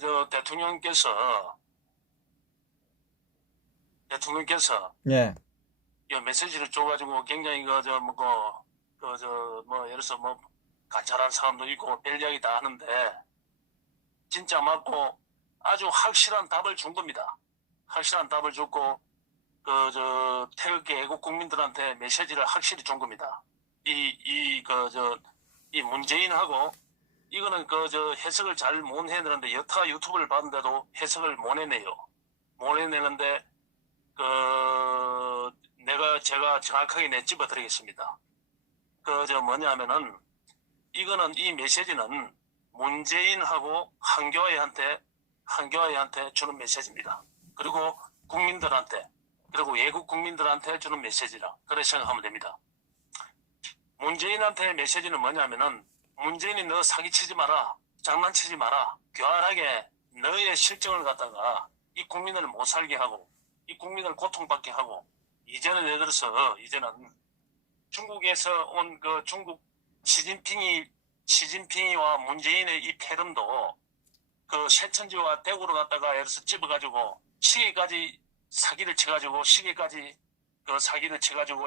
저 대통령께서 예. 이 메시지를 줘가지고 굉장히 뭐 예를 들어서 뭐 관찰한 사람도 있고 별 이야기 다 하는데 진짜 맞고 아주 확실한 답을 준 겁니다. 확실한 답을 줬고 태극기 애국 국민들한테 메시지를 확실히 준 겁니다. 이 문재인하고 이거는 해석을 잘 못 해내는데 여타 유튜브를 봤는데도 해석을 못 해내요. 못 해내는데 제가 정확하게 내집어 드리겠습니다. 뭐냐면은 이거는 이 메시지는 문재인하고 한교아이한테 주는 메시지입니다. 그리고 국민들한테 그리고 외국 국민들한테 주는 메시지라 그렇게 생각하면 됩니다. 문재인한테 메시지는 뭐냐면은 문재인이 너 사기치지 마라, 장난치지 마라, 교활하게 너의 실정을 갖다가 이 국민을 못 살게 하고 이 국민을 고통받게 하고 이제는 예를 들어서 이제는 중국에서 온 중국 시진핑이와 문재인의 이 패름도 새천지와 대구를 갖다가 예를 들어서 집어가지고 시계까지 사기를 쳐가지고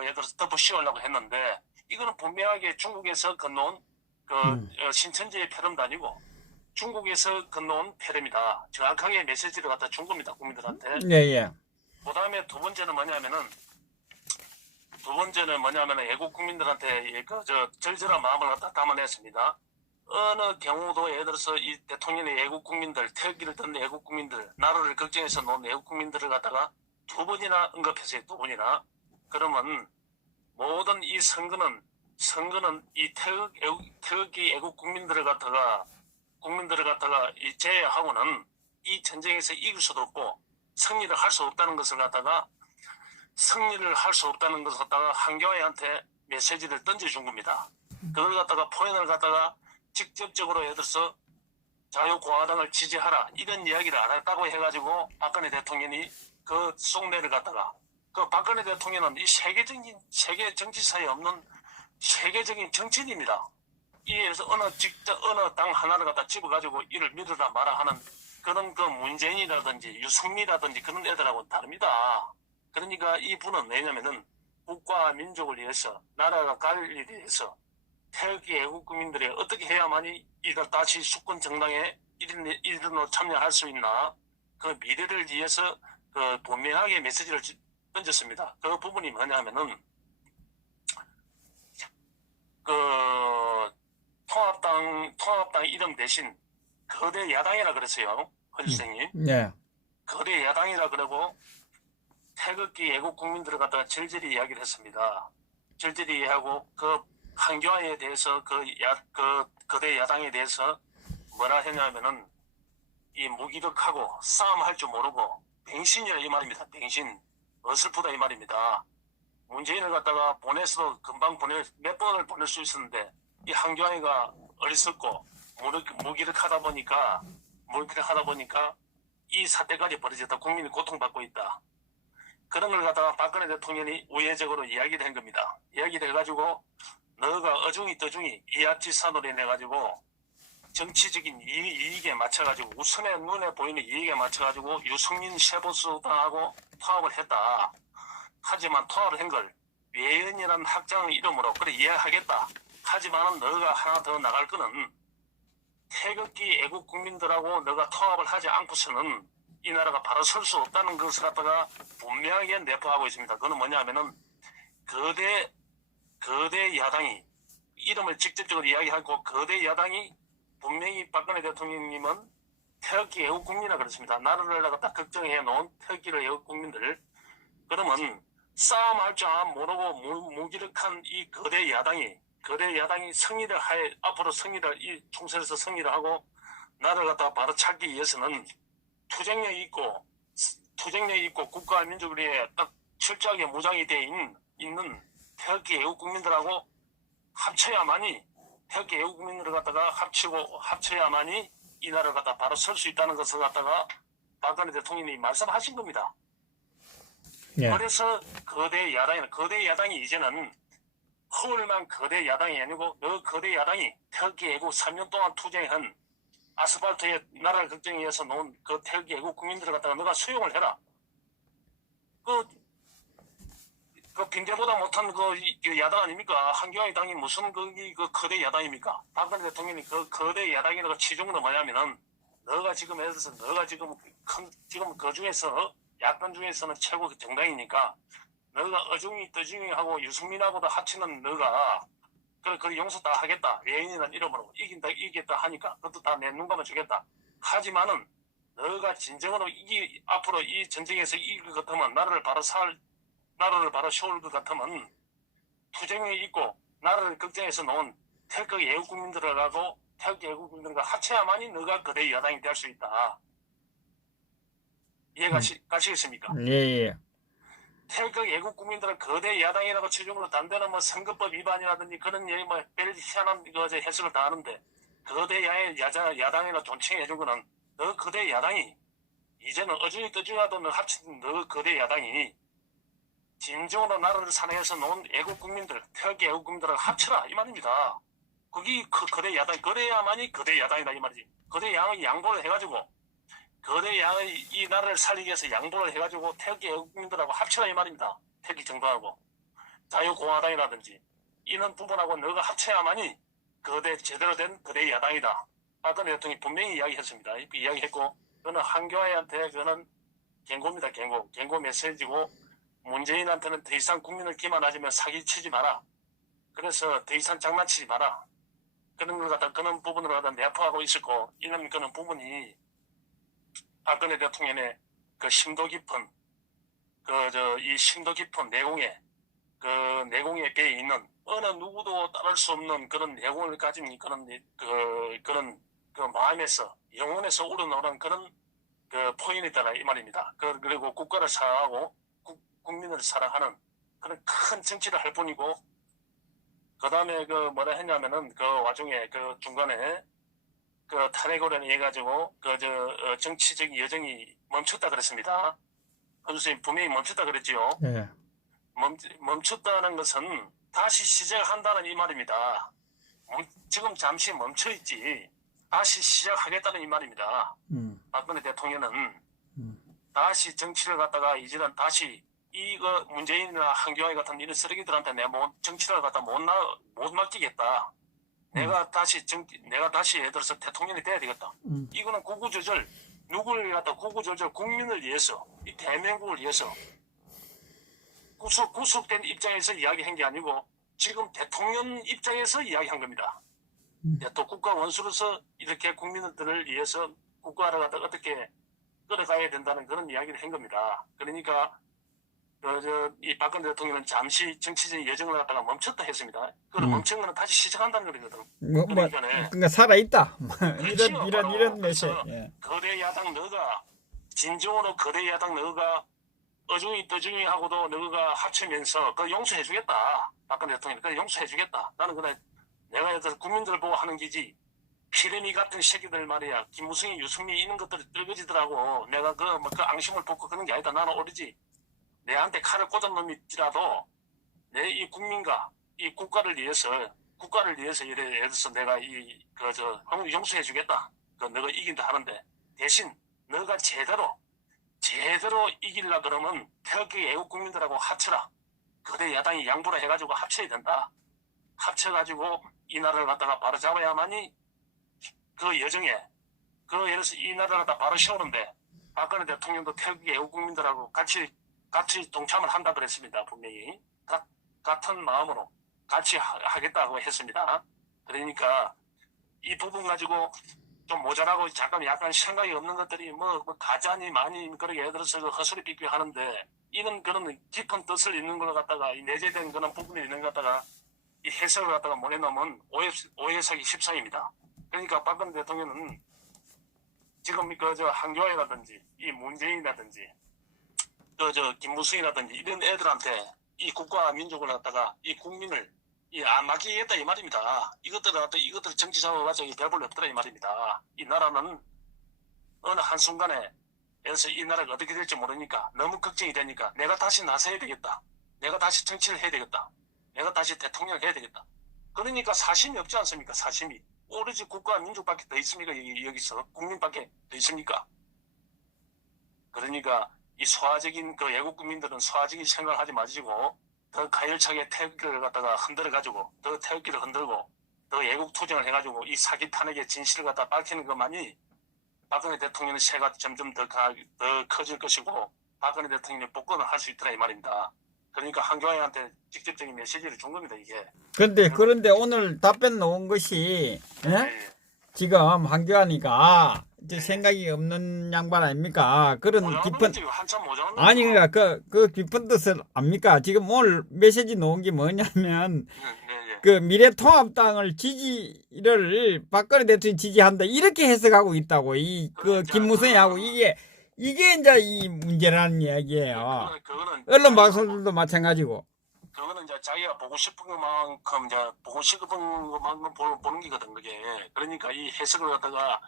예를 들어서 덮어 씌우려고 했는데 이거는 분명하게 중국에서 건너온 신천지의 패름도 아니고 중국에서 건너온 패름이다. 정확하게 메시지를 갖다 준 겁니다. 국민들한테. 예, 예. 그 다음에 두 번째는 뭐냐면은 애국 국민들한테 절절한 마음을 갖다 담아냈습니다. 어느 경우도 예를 들어서 이 대통령의 애국 국민들, 태극기를 든 애국 국민들, 나라를 걱정해서 놓은 애국 국민들을 갖다가 두 번이나 언급했어요. 두 번이나. 그러면 모든 이 선거는 이 태극기 애국 국민들을 갖다가 이 제외하고는 이 전쟁에서 이길 수도 없고 승리를 할 수 없다는 것을 갖다가 한교아이한테 메시지를 던져준 겁니다. 그걸 갖다가 포인을 갖다가 직접적으로 예를 들어서 자유공화당을 지지하라 이런 이야기를 안 했다고 해가지고 박근혜 대통령이 그 속내를 갖다가 박근혜 대통령은 이 세계 정치사에 없는 세계적인 정치인입니다. 이에서 어느 당 하나를 갖다 집어가지고 이를 믿으라 마라 하는 그런 문재인이라든지 유승민이라든지 그런 애들하고는 다릅니다. 그러니까 이분은 왜냐면은 국가와 민족을 위해서 나라가 갈 일에 대해서 태극기 애국 국민들이 어떻게 해야만이 이들 다시 수권 정당에 일원으로 참여할 수 있나 그 미래를 위해서 분명하게 메시지를 던졌습니다. 그 부분이 뭐냐면은 통합당 이름 대신 거대 야당이라 그랬어요. 허 선생님. 예. 거대 야당이라 그러고 태극기 애국 국민들을 갖다가 절절히 이야기를 했습니다. 절절히 이야기하고 한교안에 대해서 거대 야당에 대해서 뭐라 했냐면은 이 무기력하고 싸움할 줄 모르고 뱅신이라 이 말입니다. 뱅신. 어설프다 이 말입니다. 문재인을 갖다가 보내서도 금방 몇 번을 보낼 수 있었는데 이 한교안이가 어리석고 무기력하다 보니까 이 사태까지 벌어졌다. 국민이 고통받고 있다. 그런 걸 갖다가 박근혜 대통령이 우회적으로 이야기를 한 겁니다. 이야기를 해가지고 너가 어중이 이합지산으로 해가지고 정치적인 이익에 맞춰가지고 우선의 눈에 보이는 이익에 맞춰가지고 유승민 셰보스당하고 통합을 했다. 하지만 통합을 한 걸 외연이라는 학장 이름으로 그래 이해하겠다. 하지만은 너가 하나 더 나갈 거는 태극기 애국 국민들하고 너가 통합을 하지 않고서는 이 나라가 바로 설 수 없다는 것을 갖다가 분명하게 내포하고 있습니다. 그건 뭐냐면은 거대 야당이 이름을 직접적으로 이야기하고 거대 야당이 분명히 박근혜 대통령님은 태극기 애국 국민이라 그랬습니다. 나라를 갖다 걱정해 놓은 태극기를 애국 국민들. 그러면 싸움할 줄 모르고 무기력한 이 거대 야당이 앞으로 이 총선에서 승리를 하고 나라를 갖다 바로 찾기 위해서는 투쟁력이 있고 국가와 민족을 위해 딱 철저하게 무장이 되어 있는 태극기 애국 국민들하고 태극기 애국 국민들을 갖다가 합쳐야만이 이 나라를 갖다 바로 설 수 있다는 것을 갖다가 박근혜 대통령이 말씀하신 겁니다. 예. 그래서 거대 야당이 이제는 허울만 거대 야당이 아니고 거대 야당이 태극기 애국 3년 동안 투쟁한 아스팔트에 나라를 걱정해 위해서 놓은 그 태극기 애국 국민들을 갖다가 너가 수용을 해라. 그 빈대보다 못한 그 야당 아닙니까? 한교안의 당이 무슨 그 거대 야당입니까? 박근혜 대통령이 그 거대 야당이라고 치중은 뭐냐면은 너가 지금 예를 들어서 너가 지금 지금 그 중에서 야권 중에서는 최고 정당이니까 너가 어중이 떠중이 하고 유승민하고도 합치는 너가 그 용서 다 하겠다. 외인이라는 이름으로 이기겠다 하니까 그것도 다 내 눈 감아 주겠다. 하지만은 너가 진정으로 앞으로 이 전쟁에서 이길 것 같으면 나라를 바로 세울 것 같으면 투쟁에 있고 나라를 걱정해서 놓은 태극 애국 국민들을 하고 태극 애국 국민들과 합쳐야만이 너가 거대 여당이 될 수 있다. 이해가 가시겠습니까? 예. 태극 애국 국민들은 거대 야당이라고 치중으로 단대는 뭐 선거법 위반이라든지 그런 얘기 별 희한한 해석을 다 하는데 거대 야당이라 존칭해준 거는 너 거대 야당이 이제는 어중이 떠중이라도 너 합친 너 거대 야당이 진정으로 나라를 사랑해서 놓은 애국 국민들, 태극 애국 국민들을 합쳐라 이 말입니다. 거기 거대 야당, 그래야만이 거대 야당이다 이 말이지. 거대 양의 양보를 해가지고 거대 양의 이 나라를 살리기 위해서 양보를 해가지고 태극 애국 국민들하고 합쳐라 이 말입니다. 태극 정당하고 자유공화당이라든지 이런 부분하고 너가 합쳐야만이 제대로 된 거대 야당이다. 박근혜 대통령이 분명히 이야기했습니다. 이야기했고 그거는 한교안한테 그거는 경고입니다. 경고 메시지고 문재인한테는 더 이상 국민을 기만하지면 사기치지 마라. 그래서 더 이상 장난치지 마라. 그런 걸 갖다 그런 부분을 갖다 내포하고 있었고 이런 그런 부분이 박근혜 대통령의 그 심도 깊은 이 심도 깊은 내공에 배에 있는 어느 누구도 따를 수 없는 그런 내공을 가진 그런 마음에서 영혼에서 우러나오는 그런 그 포인트다 이 말입니다. 그리고 국가를 사랑하고 국민을 사랑하는 그런 큰 정치를 할 뿐이고 그 다음에 뭐라 했냐면은 그 와중에 그 중간에 그 탄핵으로 해가지고 정치적 여정이 멈췄다 그랬습니다. 선생님 분명히 멈췄다 그랬지요. 예. 멈췄다는 것은 다시 시작한다는 이 말입니다. 지금 잠시 멈춰있지 다시 시작하겠다는 이 말입니다. 박근혜 대통령은 다시 정치를 갖다가 이제는 다시 문재인이나 한교안 같은 이런 쓰레기들한테 내 정치를 갖다 못 맡기겠다. 내가 다시 예를 들어서 대통령이 돼야 되겠다. 이거는 구구절절 누구를 갖다 구구절절 국민을 위해서 이 대한민국을 위해서 구속된 입장에서 이야기한 게 아니고 지금 대통령 입장에서 이야기한 겁니다. 또 국가 원수로서 이렇게 국민들을 위해서 국가를 갖다 어떻게 끌어가야 된다는 그런 이야기를 한 겁니다. 그러니까 이 박근혜 대통령은 잠시 정치적 여정을 갖다가 멈췄다 했습니다. 그걸 멈춘 거는 다시 시작한다는 거거든. 그러니까 살아있다. 이런 메시지. 예. 거대 야당 너가 진정으로 거대 야당 너가 어중이 떠중이 하고도 너가 합치면서 그걸 용서해주겠다. 박근혜 대통령이 그걸 용서해주겠다. 나는 그래 내가 예를 국민들을 보고 하는 기지 피레미 같은 새끼들 말이야. 김무성이 유승민이 이런 것들을 떨거지더라고. 내가 그 앙심을 벗고 그런 게 아니다. 나는 오르지. 내한테 칼을 꽂은 놈이지라도 내 이 국민과 이 국가를 위해서 예를 들어서 내가 용서해주겠다. 너가 이긴다 하는데 대신 너가 제대로 이기려 그러면 태극기 애국 국민들하고 합쳐라. 거대 야당이 양보를 해가지고 합쳐야 된다. 합쳐가지고 이 나라를 갖다가 바로 잡아야만이 그 여정에 예를 들어서 이 나라를 갖다 바로 세우는데 박근혜 대통령도 태극기 애국 국민들하고 같이 동참을 한다 그랬습니다. 분명히 같은 마음으로 같이 하겠다고 했습니다. 그러니까 이 부분 가지고 좀 모자라고 약간 생각이 없는 것들이 가짜니 많이 그렇게 예를 들어서 헛소리 삐삐 하는데 이런 그런 깊은 뜻을 있는 걸 갖다가 이 내재된 그런 부분이 있는 것 갖다가 이 해석을 갖다가 보내놓으면 오해사기 십상입니다. 그러니까 박근혜 대통령은 지금 한교안이라든지 이 문재인이라든지 김무성이라든지 이런 애들한테 이 국가와 민족을 갖다가 이 국민을 안 맡기겠다 이 말입니다. 이것들을 정치 잡아가지고 배불리 없더라 이 말입니다. 이 나라는 어느 한순간에 그래서 이 나라가 어떻게 될지 모르니까 너무 걱정이 되니까 내가 다시 나서야 되겠다. 내가 다시 정치를 해야 되겠다. 내가 다시 대통령을 해야 되겠다. 그러니까 사심이 없지 않습니까? 사심이. 오로지 국가와 민족밖에 더 있습니까? 여기서 국민밖에 더 있습니까? 그러니까 이 소화적인 그 애국 국민들은 소화적인 생각을 하지 마시고 더 가열차게 태극기를 갖다가 흔들어 가지고 더 태극기를 흔들고 더 애국 투쟁을 해가지고 이 사기 탄핵의 진실을 갖다 밝히는 것만이 박근혜 대통령의 세가 점점 더 커질 것이고 박근혜 대통령이 복권을 할 수 있더라 이 말입니다. 그러니까 한교안한테 직접적인 메시지를 준 겁니다 이게. 그런데 오늘 답변 나온 것이 예? 네. 지금 한교안이가 이제 생각이 없는 양반 아닙니까? 그런 깊은 한참 모자란 아니 그러니까 그 깊은 뜻을 압니까? 지금 오늘 메시지 나온 게 뭐냐면 그 미래통합당을 지지를 박근혜 대통령 지지한다 이렇게 해석하고 있다고 이 그 김무성하고 이게 이제 이 문제라는 이야기예요. 언론 방송들도 마찬가지고. 그거는 이제 자기가 보고 싶은 것만큼 이제 보고 싶은 것만큼 보는 게거든 그게. 그러니까 이 해석을 갖다가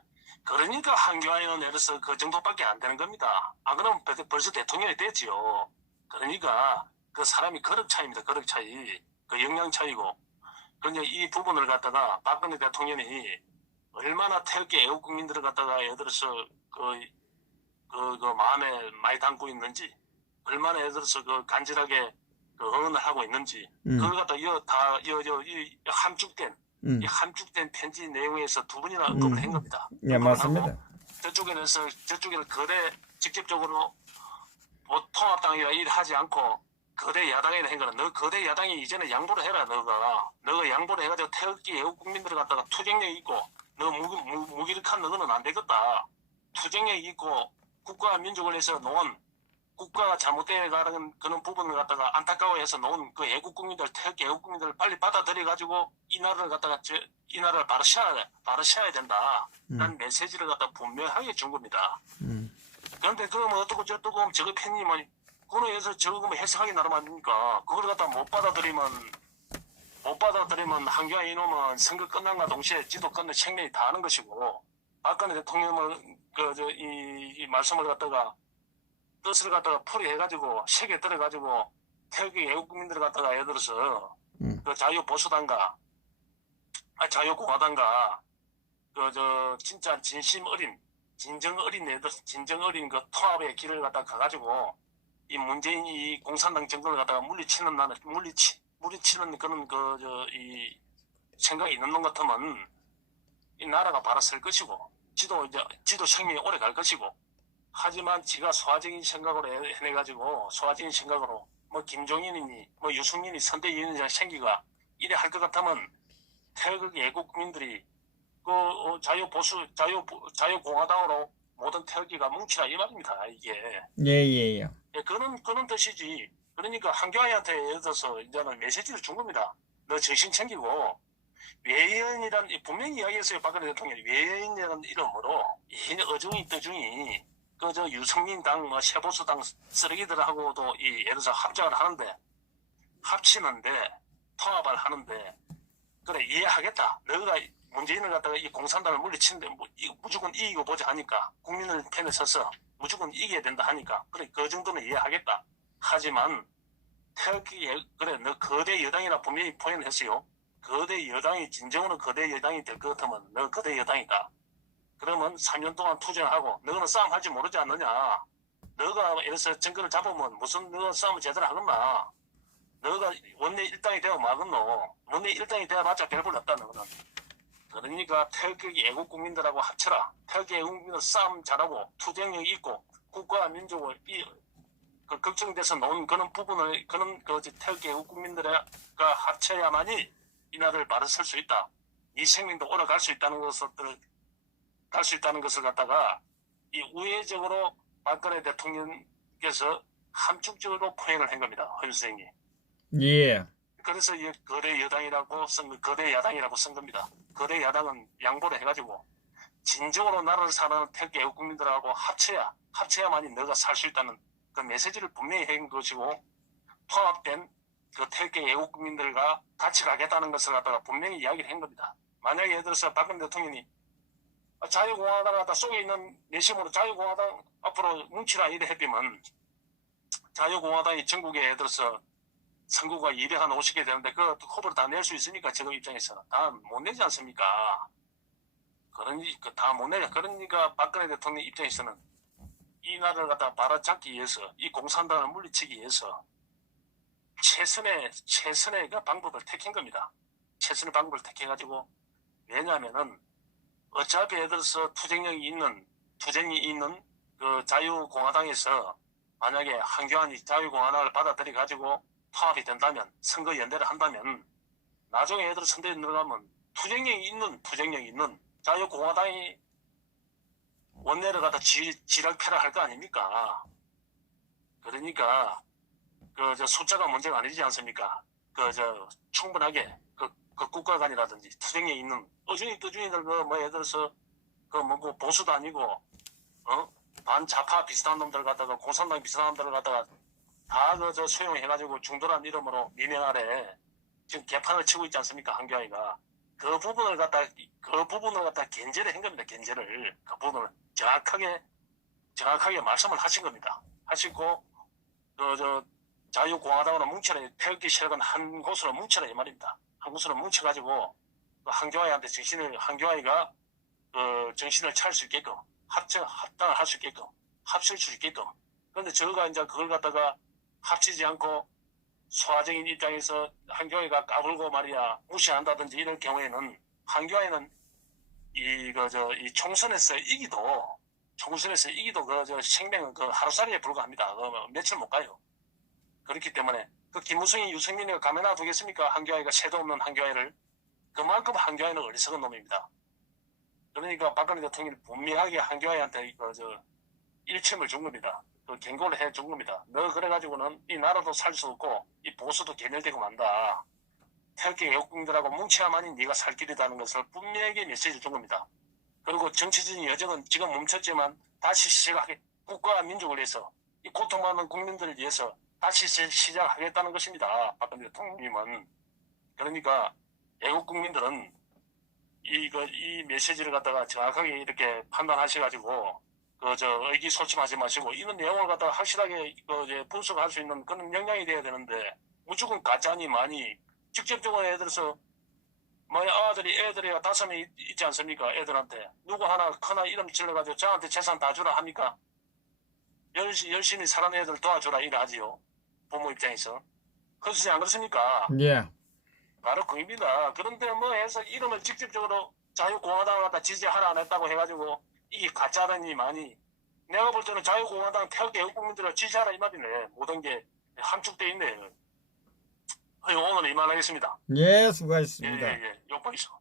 그러니까 한교안은 예를 들어서 그 정도밖에 안 되는 겁니다. 아 그럼 벌써 대통령이 됐지요. 그러니까 그 사람이 거력 차이입니다. 거력 차이. 그 역량 차이고. 그러니까 이 부분을 갖다가 박근혜 대통령이 얼마나 태극기 애국 국민들을 갖다가 예를 들어서 그 마음에 많이 담고 있는지 얼마나 예를 들어서 그 간절하게 그 응원을 하고 있는지 그걸 갖다 이 함축된 이 함축된 편지 내용에서 두 번이나 언급을 한 겁니다. 예, 맞습니다. 저쪽에는 거대 직접적으로 뭐 통합당이라 일하지 않고 거대 야당이라 한 거는 너 거대 야당이 이제는 양보를 해라 너가 양보를 해가지고 태극기 애국 국민들을 갖다가 투쟁력 있고 너 무기력한 너는 안 되겠다. 투쟁력 있고 국가와 민족을 위해서 놓은 국가가 잘못되어 가는 그런 부분을 갖다가 안타까워해서 놓은 그 애국 국민들, 태극기 애국 국민들을 빨리 받아들여가지고 이 나라를 갖다가 이 나라를 바로 씌워야 된다. 라는 메시지를 갖다 분명하게 준 겁니다. 그런데 그러면 어떻고 저렇고 저거 팬님은 그거에 의해서 저거 해석하기 나름 아닙니까? 그걸 갖다 못 받아들이면 한교안 이놈은 선거 끝난과 동시에 지도 끝내 생명이 다 하는 것이고 박근혜 대통령은 이 말씀을 갖다가 뜻을 갖다가 풀이해가지고 세게 들어가지고 태극기 애국 국민들을 갖다가 예를 들어서 그 자유보수당과 자유공화당과 진짜 진심 어린 진정 어린 그 통합의 길을 갖다가 가가지고 이 문재인 이 공산당 정권을 갖다가 물리치는 그런 이 생각이 있는 놈 같으면 이 나라가 바로 설 것이고 지도 생명이 오래 갈 것이고 하지만 지가 소화적인 생각으로 해내가지고 소화적인 생각으로 뭐 김종인이니 뭐 유승민이 선대위원장 생기가 이래 할 것 같으면 태극기 애국 국민들이 그 자유공화당으로 모든 태극기가 뭉치라 이 말입니다 이게. 예. 그런 뜻이지. 그러니까 한교안한테 예를 들어서 이제는 메시지를 준 겁니다. 너 정신 챙기고 외연이란 분명히 이야기했어요. 박근혜 대통령이 외연이라는 이름으로 이 어중이 떠중이 유승민 당 뭐 세보수당 쓰레기들하고도 예를 들어서 합작을 하는데 합치는데 통합을 하는데 그래 이해하겠다. 너가 문재인을 갖다가 이 공산당을 물리치는데 무조건 이기고 보자 하니까 국민을 편에 서서 무조건 이겨야 된다 하니까 그래 그 정도는 이해하겠다. 하지만 그래 너 거대 여당이라 분명히 표현했어요. 거대 여당이 진정으로 거대 여당이 될 것 같으면 너 거대 여당이다. 그러면 3년 동안 투쟁하고 너는 싸움 할 줄 모르지 않느냐. 너가 예를 들어서 정권을 잡으면 무슨 너가 싸움을 제대로 하겠나. 너가 원내 일당이 되어 막겠노. 원내 일당이 되어봤자 별볼 없다 너는. 그러니까 태극기 애국 국민들하고 합쳐라. 태극기 애국 국민들 싸움 잘하고 투쟁력 있고 국가와 민족을 걱정돼서 놓은 그런 부분을 태극기 애국 국민들과 합쳐야만이 이 나라를 바로 설 수 있다. 이 생명도 오래 갈 수 있다는 것을 갖다가 이 우회적으로 박근혜 대통령께서 함축적으로 포행을 한 겁니다. 허 선생이. 예. 그래서 이 거대 야당이라고 쓴 겁니다. 거대 야당은 양보를 해가지고 진정으로 나라를 사는 태극기 애국 국민들하고 합쳐야만이 너가 살 수 있다는 그 메시지를 분명히 한 것이고 통합된 그 태극기 애국 국민들과 같이 가겠다는 것을 갖다가 분명히 이야기를 한 겁니다. 만약에 예를 들어서 박근혜 대통령이 자유공화당 갖다 속에 있는 내심으로 자유공화당 앞으로 뭉치라 이래 했으면 자유공화당이 전국에 예를 들어서 선거가 250개 되는데 그 후보를 다 낼 수 있으니까 지금 입장에서는 다 못 내지 않습니까? 그러니 다 못 내려. 그러니까 박근혜 대통령 입장에서는 이 나라를 갖다가 바로잡기 위해서 이 공산당을 물리치기 위해서 최선의 그 방법을 택한 겁니다. 최선의 방법을 택해가지고 왜냐하면은 어차피 예를 들어서 투쟁이 있는 그 자유공화당에서 만약에 한교안이 자유공화당을 받아들여 가지고 파업이 된다면 선거 연대를 한다면 나중에 예를 들어 선대에 들어가면 투쟁력이 있는 자유공화당이 원내를 갖다 지랄패를 할 거 아닙니까? 그러니까 그 숫자가 문제가 아니지 않습니까? 충분하게 그 국가 간이라든지 투쟁에 있는 어준이들 예를 들어서 뭐 보수도 아니고 반자파 비슷한 놈들 갖다가 공산당 비슷한 놈들 갖다가 다 수용해가지고 중도란 이름으로 미명 아래 지금 개판을 치고 있지 않습니까? 한교안이가 그 부분을 갖다 견제를 한 겁니다. 견제를 그 부분을 정확하게 말씀을 하신 겁니다. 하시고 자유공화당으로 뭉쳐라, 태극기 세력은 한 곳으로 뭉쳐라 이 말입니다. 한 곳으로 뭉쳐가지고 한교안이한테 한교안이가 정신을 차릴 수 있게끔 합당을 할 수 있게끔 합칠 수 있게끔. 그런데 저가 이제 그걸 갖다가 합치지 않고 소화적인 입장에서 한교안이가 까불고 말이야 무시한다든지 이럴 경우에는 한교안이는 이 총선에서 이기도 생명은 하루살이에 불과합니다. 며칠 못 가요. 그렇기 때문에 김무성이 유승민이가 가만 놔두겠습니까? 한교안이가 새도 없는 한교안이를. 그만큼 한교안이는 어리석은 놈입니다. 그러니까 박근혜 대통령이 분명하게 한교안이한테 일침을 준 겁니다. 경고를 해 준 겁니다. 너 그래가지고는 이 나라도 살 수 없고 이 보수도 괴멸되고 만다. 태극기 애국민들하고 뭉쳐야만이 네가 살 길이라는 것을 분명하게 메시지를 준 겁니다. 그리고 정치적인 여정은 지금 멈췄지만 다시 시작하게 국가와 민족을 위해서 이 고통받는 국민들을 위해서 다시 시작하겠다는 것입니다. 박근혜 대통령님은. 그러니까 애국 국민들은 이 메시지를 갖다가 정확하게 이렇게 판단하셔가지고 의기소침하지 마시고 이런 내용을 갖다가 확실하게 분석할 수 있는 그런 역량이 돼야 되는데 무조건 가짜니 많이 직접적으로 예를 들어서 애들이 5명 있지 않습니까? 애들한테 누구 하나 크나 이름 질러가지고 저한테 재산 다 주라 합니까? 열심히 살아낸 애들 도와주라 이래 하지요. 부모 입장에서. 그렇지 안 그렇습니까? 예. 바로 그입니다. 그런데 해서 이름을 직접적으로 자유공화당을 갖다 지지하라 안 했다고 해가지고 이게 가짜라니 많이. 내가 볼 때는 자유공화당 태극기 애국민들을 지지하라 이 말이네. 모든 게 함축돼 있네. 오늘 이만하겠습니다. 예, 수고하셨습니다. 욕박이죠.